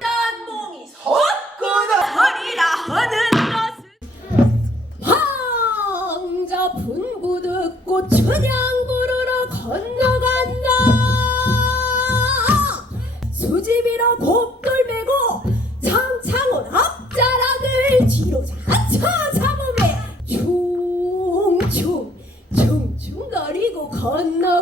딴몽이 솟구나 허리라 하는 것은 황자 분부 듣고 춘향 부르러 건너간다. 수집이라 곱돌 메고 장창원 앞자락을 뒤로 자차 잡음에 충충 충충거리고 건너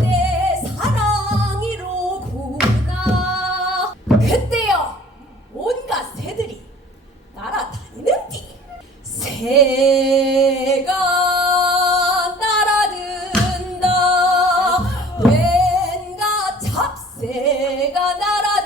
내 사랑이로구나. 그때요 온갖 새들이 날아다니는디 새가 날아든다. 왠가 잡새가 날아